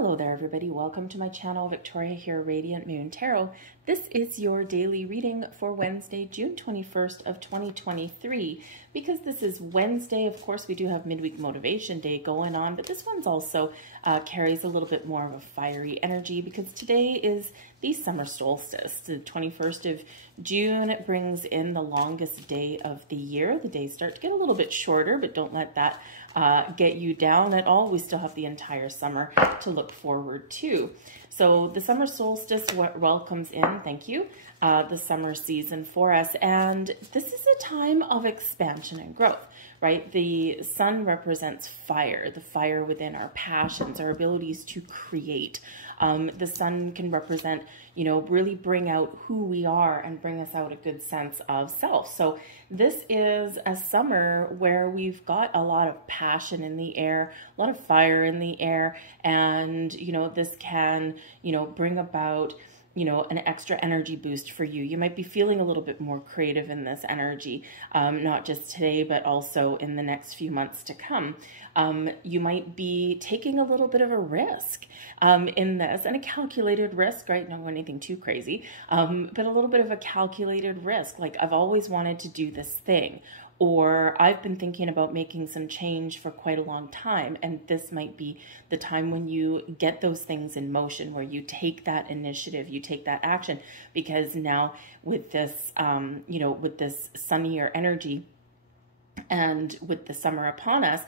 Hello there, everybody. Welcome to my channel, Victoria here, Radiant Moon Tarot. This is your daily reading for Wednesday, June 21st of 2023. Because this is Wednesday, of course, we do have Midweek Motivation Day going on, but this one's also carries a little bit more of a fiery energy because today is the summer solstice. The 21st of June brings in the longest day of the year. The days start to get a little bit shorter, but don't let that get you down at all. We still have the entire summer to look forward to. So the summer solstice welcomes in, thank you, the summer season for us. And this is a time of expansion and growth, right? The sun represents fire, the fire within our passions, our abilities to create. The sun can represent, you know, really bring out who we are and bring us out a good sense of self. So this is a summer where we've got a lot of passion in the air, a lot of fire in the air, and, you know, this can, you know, bring about, you know, an extra energy boost for you. You might be feeling a little bit more creative in this energy, not just today, but also in the next few months to come. You might be taking a little bit of a risk in this, and a calculated risk, right? Not anything too crazy, but a little bit of a calculated risk. Like, I've always wanted to do this thing, or I've been thinking about making some change for quite a long time, and this might be the time when you get those things in motion, where you take that initiative, you take that action, because now with this, you know, with this sunnier energy and with the summer upon us,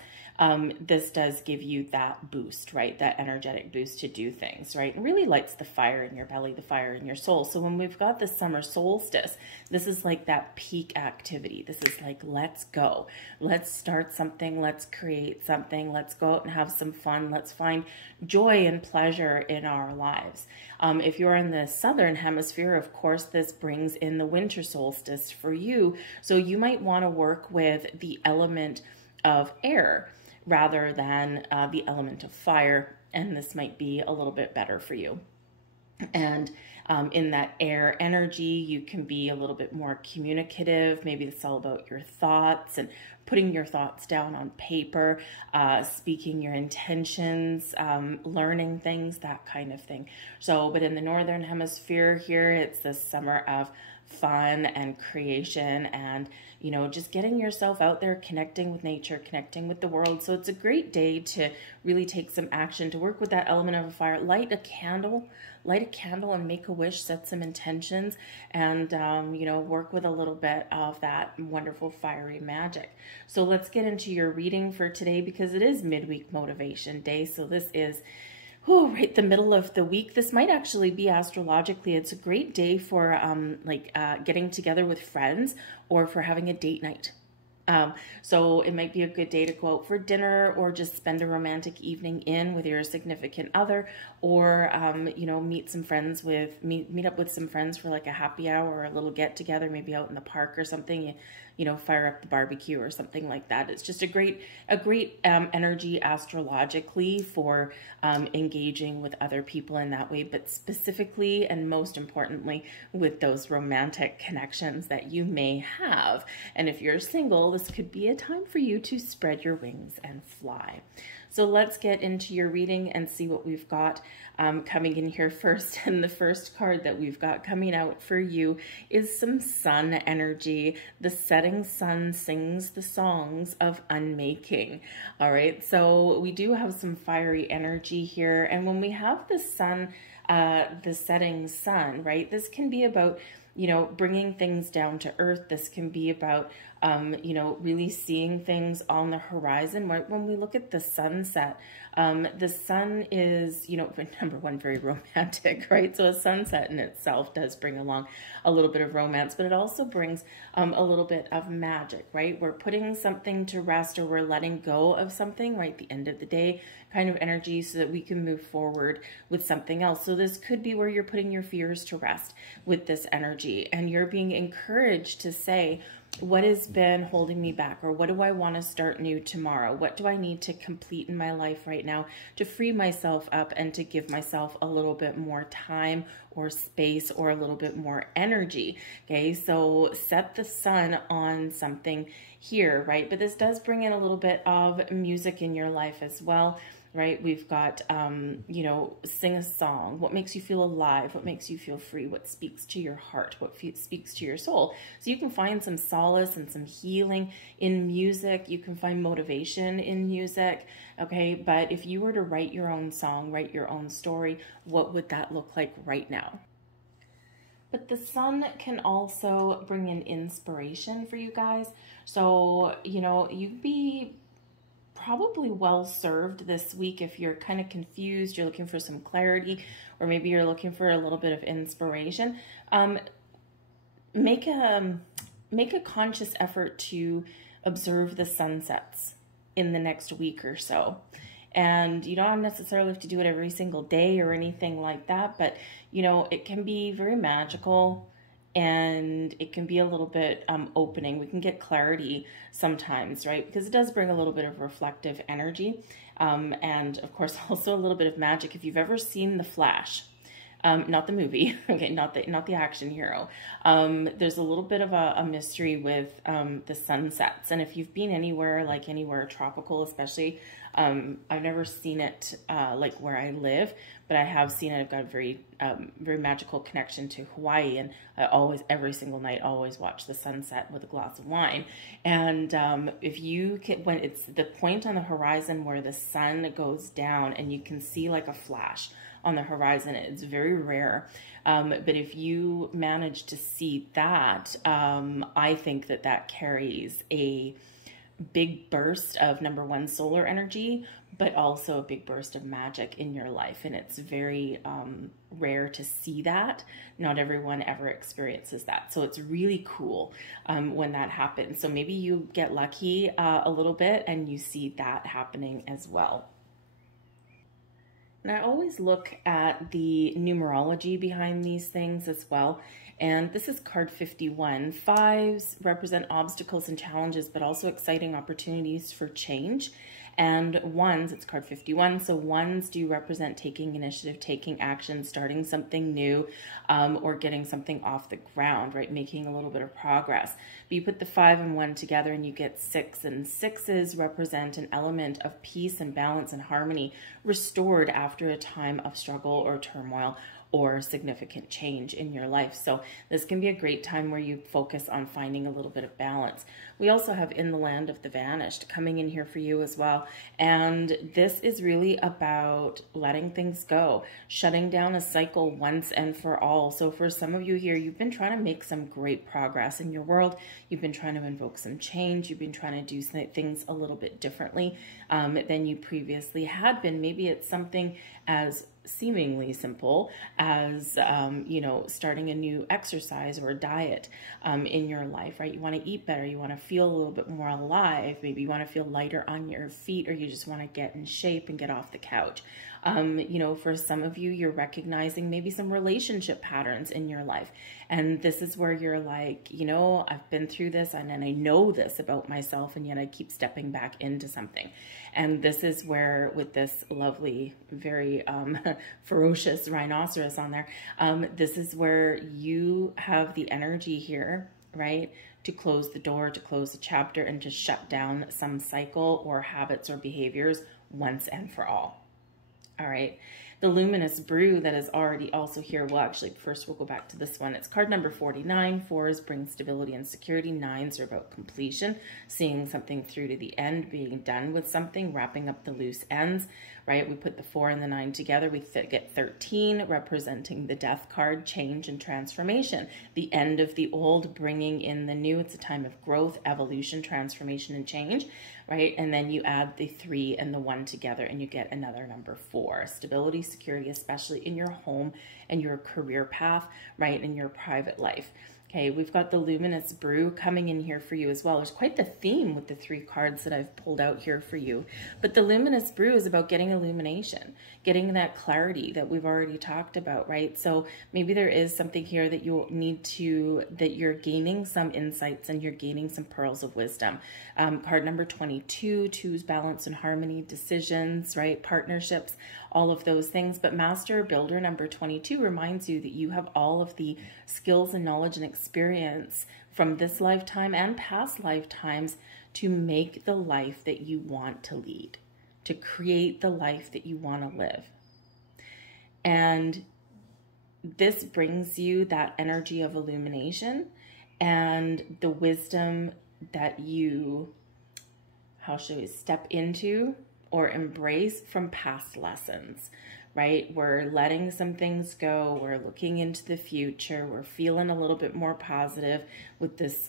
this does give you that boost, right? That energetic boost to do things, right? It really lights the fire in your belly, the fire in your soul. So when we've got the summer solstice, this is like that peak activity. This is like, let's go. Let's start something. Let's create something. Let's go out and have some fun. Let's find joy and pleasure in our lives. If you're in the southern hemisphere, of course, this brings in the winter solstice for you. So you might want to work with the element of air rather than the element of fire, and this might be a little bit better for you. And in that air energy, you can be a little bit more communicative. Maybe it's all about your thoughts and putting your thoughts down on paper, speaking your intentions, learning things, that kind of thing. So, but in the northern hemisphere here, it's the summer of fun and creation and, you know, just getting yourself out there, connecting with nature, connecting with the world. So it's a great day to really take some action, to work with that element of a fire. Light a candle and make a wish, set some intentions, and, you know, work with a little bit of that wonderful fiery magic. So let's get into your reading for today, because it is Midweek Motivation Day. So this is right the middle of the week. This might actually be astrologically, it's a great day for getting together with friends or for having a date night. So it might be a good day to go out for dinner, or just spend a romantic evening in with your significant other, or, you know, meet up with some friends for like a happy hour or a little get together, maybe out in the park or something, you know, fire up the barbecue or something like that. It's just a great energy astrologically for engaging with other people in that way, but specifically and most importantly with those romantic connections that you may have. And if you're single, this could be a time for you to spread your wings and fly. So let's get into your reading and see what we've got coming in here first. And the first card that we've got coming out for you is some sun energy. The setting sun sings the songs of unmaking. All right, so we do have some fiery energy here. And when we have the sun, the setting sun, right, this can be about, you know, bringing things down to earth. This can be about, you know, really seeing things on the horizon. When we look at the sunset, the sun is, you know, number one, very romantic, right? So a sunset in itself does bring along a little bit of romance, but it also brings a little bit of magic, right? We're putting something to rest, or we're letting go of something, right? The end of the day kind of energy, so that we can move forward with something else. So this could be where you're putting your fears to rest with this energy, and you're being encouraged to say, what has been holding me back, or what do I want to start new tomorrow? What do I need to complete in my life right now to free myself up and to give myself a little bit more time or space or a little bit more energy? Okay, so set the sun on something here, right? But this does bring in a little bit of music in your life as well. right? We've got, you know, sing a song. What makes you feel alive? What makes you feel free? What speaks to your heart? What speaks to your soul? So you can find some solace and some healing in music. You can find motivation in music, okay? But if you were to write your own song, write your own story, what would that look like right now? But the sun can also bring in inspiration for you guys. So, you know, you'd be probably well served this week if you're kind of confused, you're looking for some clarity, or maybe you're looking for a little bit of inspiration. Make a conscious effort to observe the sunsets in the next week or so. And you don't necessarily have to do it every single day or anything like that, but you know, it can be very magical and it can be a little bit opening. We can get clarity sometimes, right? Because it does bring a little bit of reflective energy, and of course also a little bit of magic. If you've ever seen The Flash, not the movie, okay, not the action hero. There's a little bit of a mystery with the sunsets, and if you've been anywhere tropical, especially, I've never seen it like where I live, but I have seen it. I've got a very magical connection to Hawaii, and I always, every single night, always watch the sunset with a glass of wine. And if you can, when it's the point on the horizon where the sun goes down and you can see like a flash on the horizon, it's very rare. But if you manage to see that, I think that carries a big burst of, number one, solar energy, but also a big burst of magic in your life. And it's very rare to see that. Not everyone ever experiences that. So it's really cool when that happens. So maybe you get lucky a little bit and you see that happening as well. And I always look at the numerology behind these things as well. And this is card 51. Fives represent obstacles and challenges, but also exciting opportunities for change. And ones, it's card 51, so ones do represent taking initiative, taking action, starting something new, or getting something off the ground, right? Making a little bit of progress. But you put the 5 and 1 together and you get 6, and 6s represent an element of peace and balance and harmony restored after a time of struggle or turmoil or significant change in your life. So this can be a great time where you focus on finding a little bit of balance. We also have In the Land of the Vanished coming in here for you as well. And this is really about letting things go, shutting down a cycle once and for all. So for some of you here, you've been trying to make some great progress in your world. You've been trying to invoke some change. You've been trying to do things a little bit differently than you previously had been. Maybe it's something as seemingly simple as, you know, starting a new exercise or a diet in your life, right? You want to eat better. You want to feel a little bit more alive. Maybe you want to feel lighter on your feet, or you just want to get in shape and get off the couch. You know, for some of you, you're recognizing maybe some relationship patterns in your life. And this is where you're like, you know, I've been through this and I know this about myself, and yet I keep stepping back into something. And this is where, with this lovely, very ferocious rhinoceros on there, this is where you have the energy here, right, to close the door, to close the chapter, and to shut down some cycle or habits or behaviors once and for all. All right. The Luminous Brew that is already also here. Well, actually, first we'll go back to this one. It's card number 49. 4s bring stability and security. 9s are about completion, seeing something through to the end, being done with something, wrapping up the loose ends, right? We put the 4 and the 9 together. We get 13, representing the Death card, change and transformation. The end of the old, bringing in the new. It's a time of growth, evolution, transformation, and change, right? And then you add the 3 and the 1 together and you get another number 4. Stability, security, especially in your home and your career path, right? In your private life. Okay, we've got the Luminous Brew coming in here for you as well. There's quite the theme with the 3 cards that I've pulled out here for you. But the Luminous Brew is about getting illumination, getting that clarity that we've already talked about, right? So maybe there is something here that you'll need to, that you're gaining some insights and you're gaining some pearls of wisdom. Card number 22, 2's balance and harmony, decisions, right? Partnerships, all of those things. But Master Builder number 22 reminds you that you have all of the skills and knowledge and experience from this lifetime and past lifetimes to make the life that you want to lead, to create the life that you want to live. And this brings you that energy of illumination and the wisdom that you, how should we, step into or embrace from past lessons, right? We're letting some things go. We're looking into the future. We're feeling a little bit more positive with this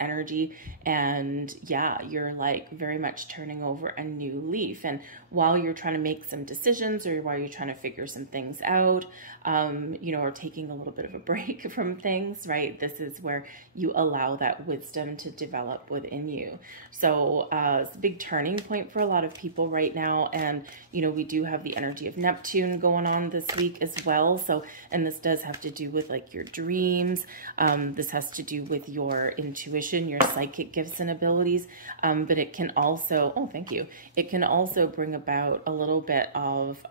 energy. And yeah, you're like very much turning over a new leaf. And while you're trying to make some decisions, or while you're trying to figure some things out, you know, or taking a little bit of a break from things, right? This is where you allow that wisdom to develop within you. So it's a big turning point for a lot of people right now. And, you know, we do have the energy of Neptune going on this week as well. So, and this does have to do with like your dreams. This has to do with your intuition, your psychic gifts and abilities. But it can also, oh, thank you. It can also bring about a little bit of,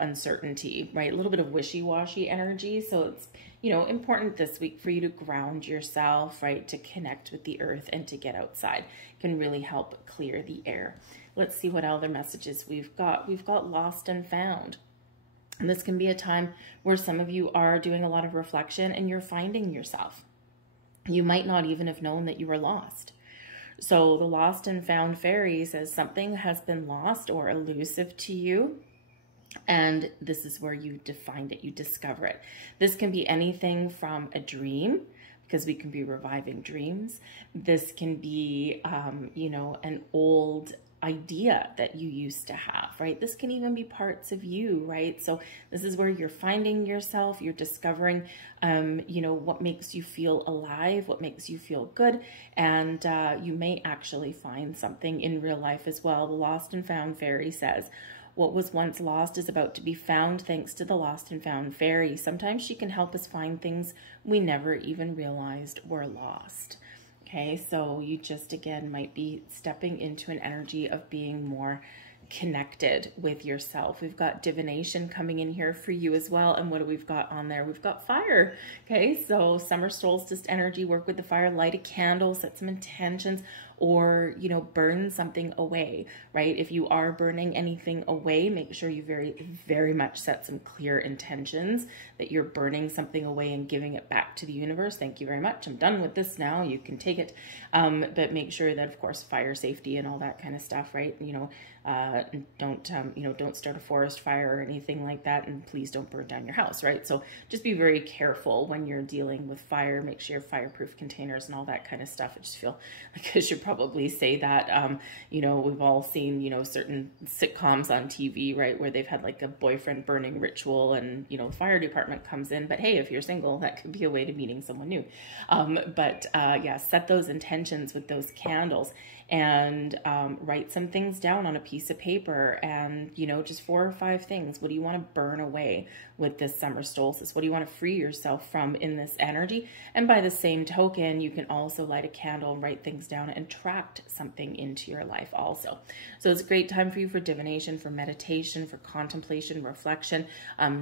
uncertainty, right? A little bit of wishy-washy energy. So it's, you know, important this week for you to ground yourself, right? To connect with the earth and to get outside can really help clear the air. Let's see what other messages we've got. We've got lost and found. And this can be a time where some of you are doing a lot of reflection and you're finding yourself. You might not even have known that you were lost. So the lost and found fairy says something has been lost or elusive to you. And this is where you find it, you discover it. This can be anything from a dream, because we can be reviving dreams. This can be, you know, an old idea that you used to have, right? This can even be parts of you, right? So this is where you're finding yourself, you're discovering, you know, what makes you feel alive, what makes you feel good. And you may actually find something in real life as well. The lost and found fairy says, what was once lost is about to be found thanks to the lost and found fairy. Sometimes she can help us find things we never even realized were lost. Okay, so you just, again, might be stepping into an energy of being more connected with yourself. We've got divination coming in here for you as well. And what do we've got on there? We've got fire. Okay, so summer solstice energy, work with the fire, light a candle, set some intentions, or, you know, burn something away, right? If you are burning anything away, make sure you very much set some clear intentions that you're burning something away and giving it back to the universe. Thank you very much. I'm done with this now. You can take it. But make sure that, of course, fire safety and all that kind of stuff, right? You know, don't start a forest fire or anything like that. And please don't burn down your house, right? So just be very careful when you're dealing with fire. Make sure you have fireproof containers and all that kind of stuff. I just feel like I should probably say that, you know, we've all seen, you know, certain sitcoms on TV, right, where they've had like a boyfriend burning ritual and, you know, the fire department comes in. But hey, if you're single, that could be a way to meeting someone new. Yeah, set those intentions with those candles and write some things down on a piece of paper, and, you know, just 4 or 5 things. What do you want to burn away with this summer solstice? What do you want to free yourself from in this energy? And by the same token, you can also light a candle and write things down and attract something into your life also. So it's a great time for you for divination, for meditation, for contemplation, reflection,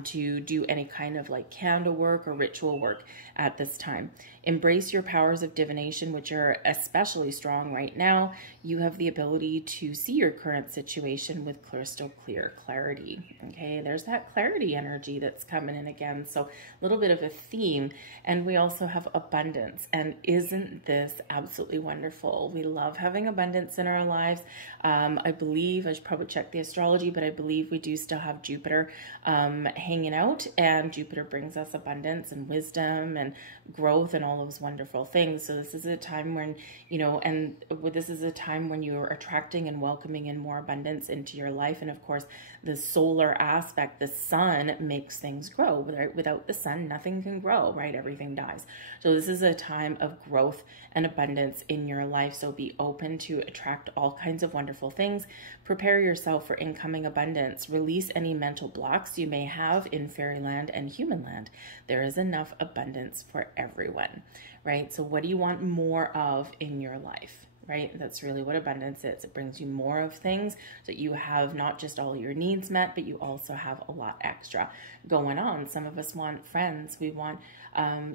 to do any kind of like candle work or ritual work at this time. Embrace your powers of divination, which are especially strong right now. You have the ability to see your current situation with crystal clear clarity. Okay, there's that clarity energy that's coming in again. So a little bit of a theme. And we also have abundance. And isn't this absolutely wonderful? We love having abundance in our lives. I believe, I should probably check the astrology, but I believe we do still have Jupiter hanging out, and Jupiter brings us abundance and wisdom and growth and all those wonderful things. So this is a time when, you know, and this is a time when you're attracting and welcoming in more abundance into your life. And of course, the solar aspect, the sun, makes things grow. Right? Without the sun, nothing can grow, right? Everything dies. So this is a time of growth and abundance in your life. So be open to attract all kinds of wonderful things. Prepare yourself for incoming abundance. Release any mental blocks you may have in fairyland and human land. There is enough abundance for everyone, right? So what do you want more of in your life? right? That's really what abundance is. It brings you more of things, so you have not just all your needs met, but you also have a lot extra going on. Some of us want friends. We want,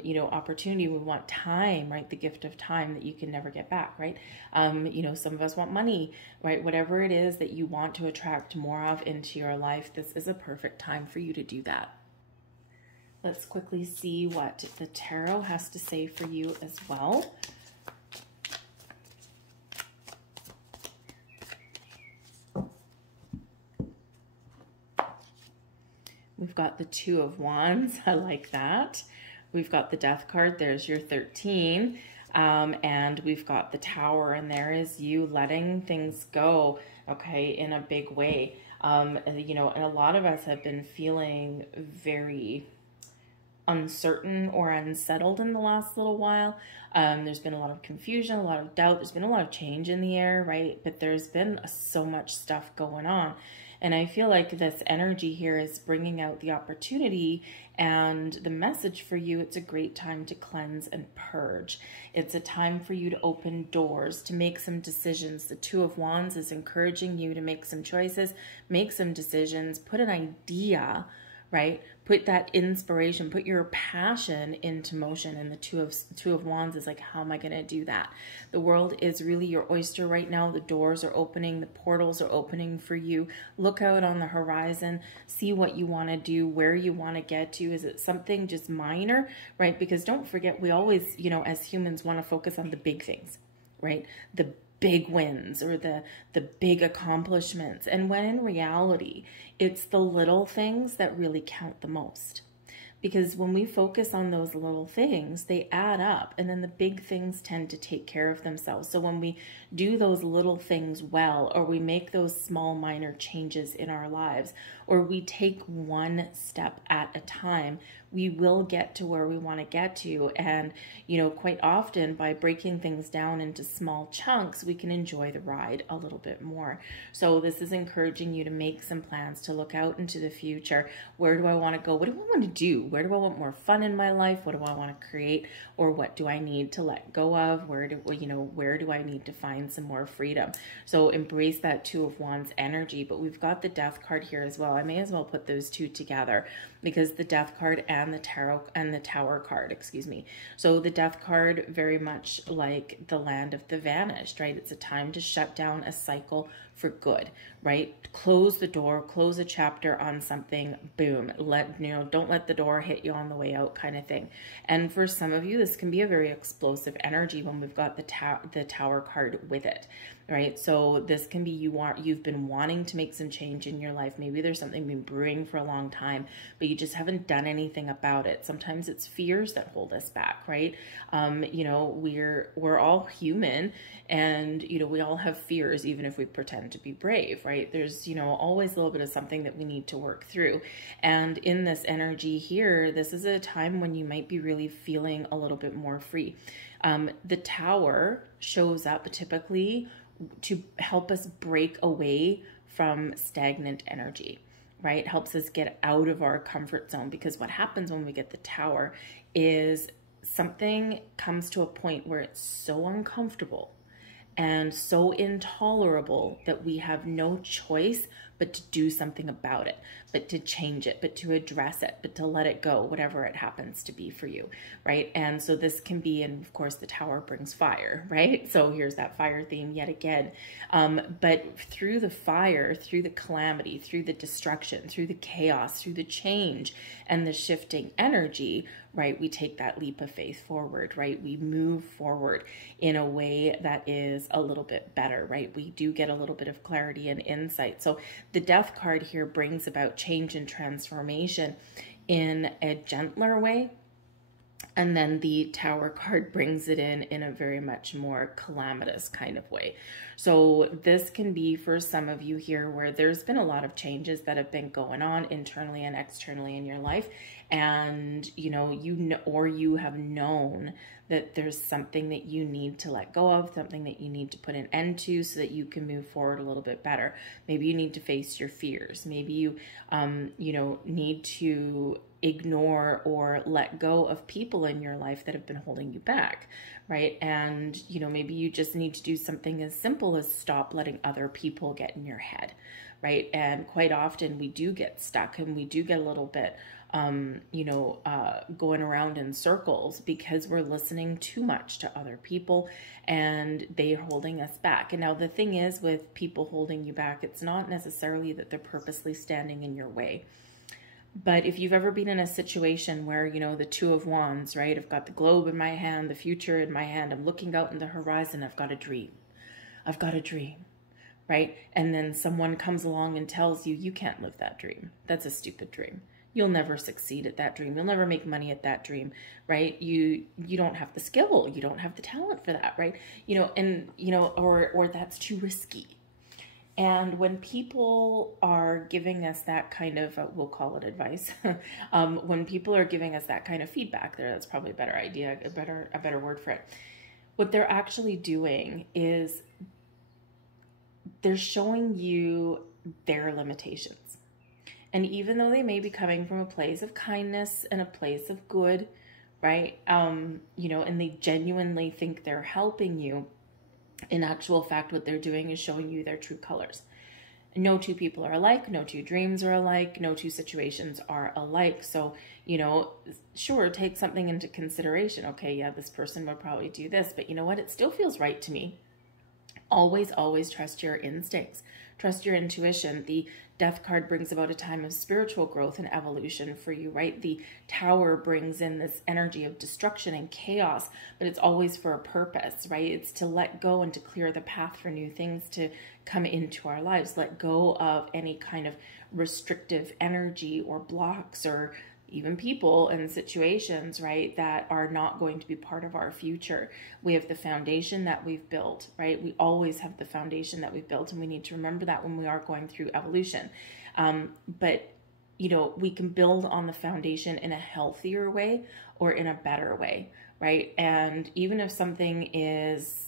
you know, opportunity. We want time, right? The gift of time that you can never get back, right? You know, some of us want money, right? Whatever it is that you want to attract more of into your life, this is a perfect time for you to do that. Let's quickly see what the tarot has to say for you as well. We've got the Two of Wands. I like that. We've got the Death card. There's your 13. And we've got the Tower, and there is you letting things go, okay, in a big way. You know, and a lot of us have been feeling very uncertain or unsettled in the last little while. There's been a lot of confusion, a lot of doubt. There's been a lot of change in the air, right? But there's been so much stuff going on. And I feel like this energy here is bringing out the opportunity and the message for you. It's a great time to cleanse and purge. It's a time for you to open doors, to make some decisions. The Two of Wands is encouraging you to make some choices, make some decisions, put an idea, right? Put that inspiration, put your passion into motion. And the Two of Wands is like, how am I going to do that? The world is really your oyster right now. The doors are opening, the portals are opening for you. Look out on the horizon, see what you want to do, where you want to get to. Is it something just minor, right? Because don't forget, we always, you know, as humans want to focus on the big things, right? The big wins or the big accomplishments. And when in reality, it's the little things that really count the most. Because when we focus on those little things, they add up, and then the big things tend to take care of themselves. So when we do those little things well, or we make those small minor changes in our lives, or we take one step at a time, we will get to where we want to get to. And, you know, quite often by breaking things down into small chunks, we can enjoy the ride a little bit more. So this is encouraging you to make some plans, to look out into the future. Where do I want to go? What do I want to do? Where do I want more fun in my life? What do I want to create? Or what do I need to let go of? Where do I need to find some more freedom? So embrace that Two of Wands energy. But we've got the Death card here as well. I may as well put those two together, because the Death card and the Tarot and the Tower card, excuse me. So the Death card, very much like the Land of the Vanished, right? It's a time to shut down a cycle for good, right? Close the door, close a chapter on something, boom. Don't let the door hit you on the way out, kind of thing. And for some of you, this can be a very explosive energy when we've got the Tower card with it, right? So this can be you've been wanting to make some change in your life. Maybe there's something been brewing for a long time, but you just haven't done anything about it. Sometimes it's fears that hold us back, right? You know, we're all human, and, you know, we all have fears, even if we pretend to be brave, right? There's, you know, always a little bit of something that we need to work through. And in this energy here, this is a time when you might be really feeling a little bit more free. The Tower shows up typically to help us break away from stagnant energy, right? It helps us get out of our comfort zone, because what happens when we get the Tower is something comes to a point where it's so uncomfortable and so intolerable that we have no choice but to do something about it, but to change it, but to address it, but to let it go, whatever it happens to be for you, right? And so this can be, and of course the Tower brings fire, right? So here's that fire theme yet again. But through the fire, through the calamity, through the destruction, through the chaos, through the change and the shifting energy, right, we take that leap of faith forward, right? We move forward in a way that is a little bit better, right? We do get a little bit of clarity and insight. So the Death card here brings about change and transformation in a gentler way. And then the Tower card brings it in a very much more calamitous kind of way. So this can be for some of you here where there's been a lot of changes that have been going on internally and externally in your life. And, you have known that there's something that you need to let go of, something that you need to put an end to so that you can move forward a little bit better. Maybe you need to face your fears. Maybe you, need to ignore or let go of people in your life that have been holding you back, right? And, maybe you just need to do something as simple as stop letting other people get in your head, right? And quite often we do get stuck and we do get a little bit going around in circles because we're listening too much to other people and they're holding us back. And now the thing is, with people holding you back, it's not necessarily that they're purposely standing in your way. But if you've ever been in a situation where, the Two of Wands, right? I've got the globe in my hand, the future in my hand. I'm looking out in the horizon. I've got a dream. I've got a dream, right? And then someone comes along and tells you, you can't live that dream. That's a stupid dream. You'll never succeed at that dream. You'll never make money at that dream, right? You don't have the skill. You don't have the talent for that, right? Or that's too risky. And when people are giving us that kind of, we'll call it advice, when people are giving us that kind of feedback there, that's probably a better idea, a better word for it. What they're actually doing is they're showing you their limitations. And even though they may be coming from a place of kindness and a place of good, right? And they genuinely think they're helping you, in actual fact, what they're doing is showing you their true colors. No two people are alike. No two dreams are alike. No two situations are alike. So, sure, take something into consideration. Okay, yeah, this person would probably do this, but you know what? It still feels right to me. Always, always trust your instincts. Trust your intuition. The Death card brings about a time of spiritual growth and evolution for you, right? The Tower brings in this energy of destruction and chaos, but it's always for a purpose, right? It's to let go and to clear the path for new things to come into our lives. Let go of any kind of restrictive energy or blocks or even people and situations, right, that are not going to be part of our future. We have the foundation that we've built, right? We always have the foundation that we've built, and we need to remember that when we are going through evolution. But we can build on the foundation in a healthier way or in a better way, right? And even if something is,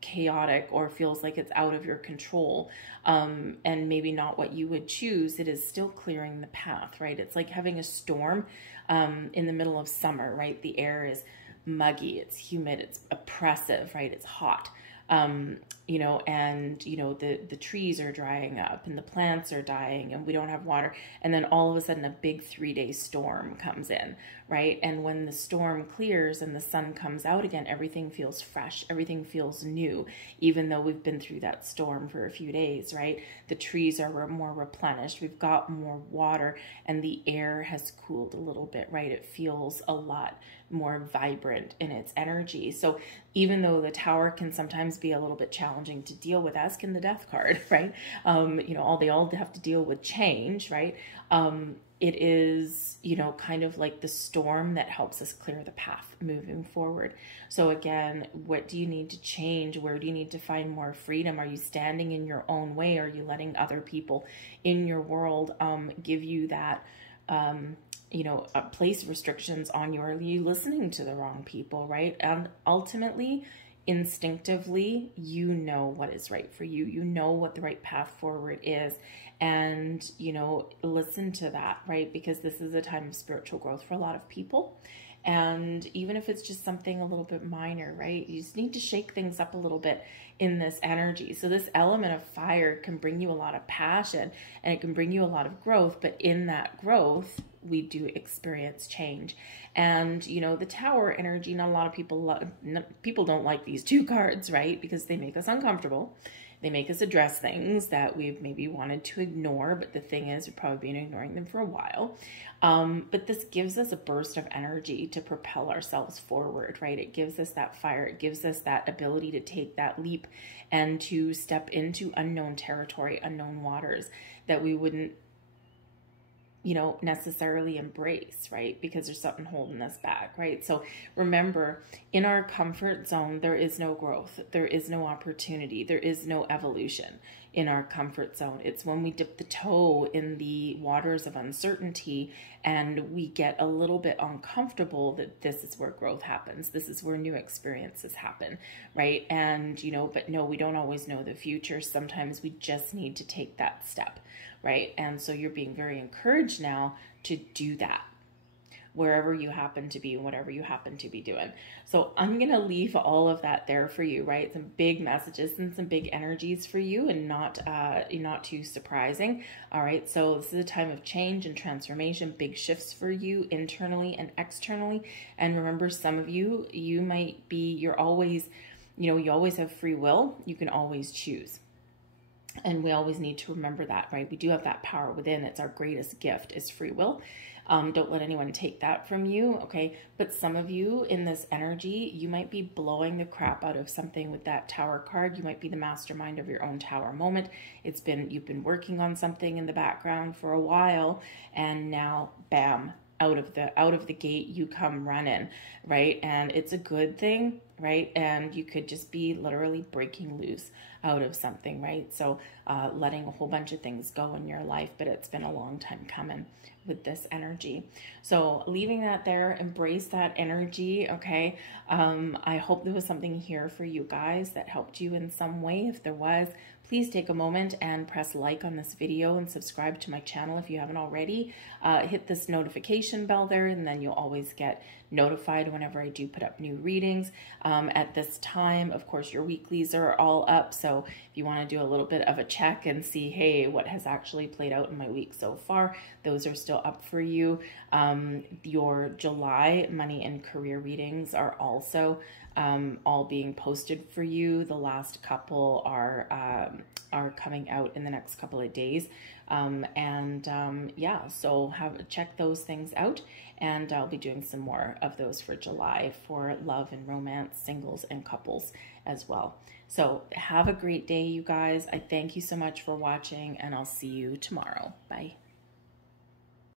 chaotic or feels like it's out of your control, and maybe not what you would choose, it is still clearing the path, right? It's like having a storm in the middle of summer, right? The air is muggy, it's humid, it's oppressive, right? It's hot. The trees are drying up and the plants are dying and we don't have water. And then all of a sudden a big 3-day storm comes in, right? And when the storm clears and the sun comes out again, everything feels fresh. Everything feels new, even though we've been through that storm for a few days, right? The trees are more replenished. We've got more water and the air has cooled a little bit, right? It feels a lot more vibrant in its energy. So even though the Tower can sometimes be a little bit challenging to deal with, as can the Death card, right? They all have to deal with change, right? It is, kind of like the storm that helps us clear the path moving forward. So again, what do you need to change? Where do you need to find more freedom? Are you standing in your own way? Are you letting other people in your world give you that, place restrictions on you? Are you listening to the wrong people, right? And ultimately, instinctively, you know what is right for you. You know what the right path forward is. And, listen to that, right? Because this is a time of spiritual growth for a lot of people. And even if it's just something a little bit minor, right? You just need to shake things up a little bit in this energy. So this element of fire can bring you a lot of passion and it can bring you a lot of growth. But in that growth, we do experience change. And, the Tower energy, not a lot of people don't like these two cards, right? Because they make us uncomfortable. They make us address things that we've maybe wanted to ignore, but the thing is, we've probably been ignoring them for a while. But this gives us a burst of energy to propel ourselves forward, right? It gives us that fire. It gives us that ability to take that leap and to step into unknown territory, unknown waters that we wouldn't, necessarily embrace, right? Because there's something holding us back, right? So remember, in our comfort zone, there is no growth. There is no opportunity. There is no evolution. in our comfort zone. It's when we dip the toe in the waters of uncertainty and we get a little bit uncomfortable that this is where growth happens. This is where new experiences happen, right? And, you know, but no, we don't always know the future. Sometimes we just need to take that step, right? And so you're being very encouraged now to do that, wherever you happen to be and whatever you happen to be doing. So I'm going to leave all of that there for you, right? Some big messages and some big energies for you, and not too surprising. All right. So this is a time of change and transformation, big shifts for you internally and externally. And remember, some of you, you're always, you know, you always have free will. You can always choose. And we always need to remember that, right? We do have that power within. It's our greatest gift, is free will. Don't let anyone take that from you, okay? But some of you in this energy, you might be blowing the crap out of something with that Tower card. You might be the mastermind of your own Tower moment. You've been working on something in the background for a while, and now, bam, out of the gate you come running, right? And it's a good thing, right? And you could just be literally breaking loose out of something, right? So letting a whole bunch of things go in your life, but it's been a long time coming with this energy. So leaving that there, embrace that energy, okay? I hope there was something here for you guys that helped you in some way. If there was, please take a moment and press like on this video and subscribe to my channel if you haven't already. Hit this notification bell there, and then you'll always get notified whenever I do put up new readings. At this time, of course, your weeklies are all up. So if you want to do a little bit of a check and see, hey, what has actually played out in my week so far, those are still up for you. Your July money and career readings are also all being posted for you. The last couple are coming out in the next couple of days. Yeah, so check those things out, and I'll be doing some more of those for July for love and romance, singles and couples as well. So have a great day, you guys. I thank you so much for watching, and I'll see you tomorrow. Bye.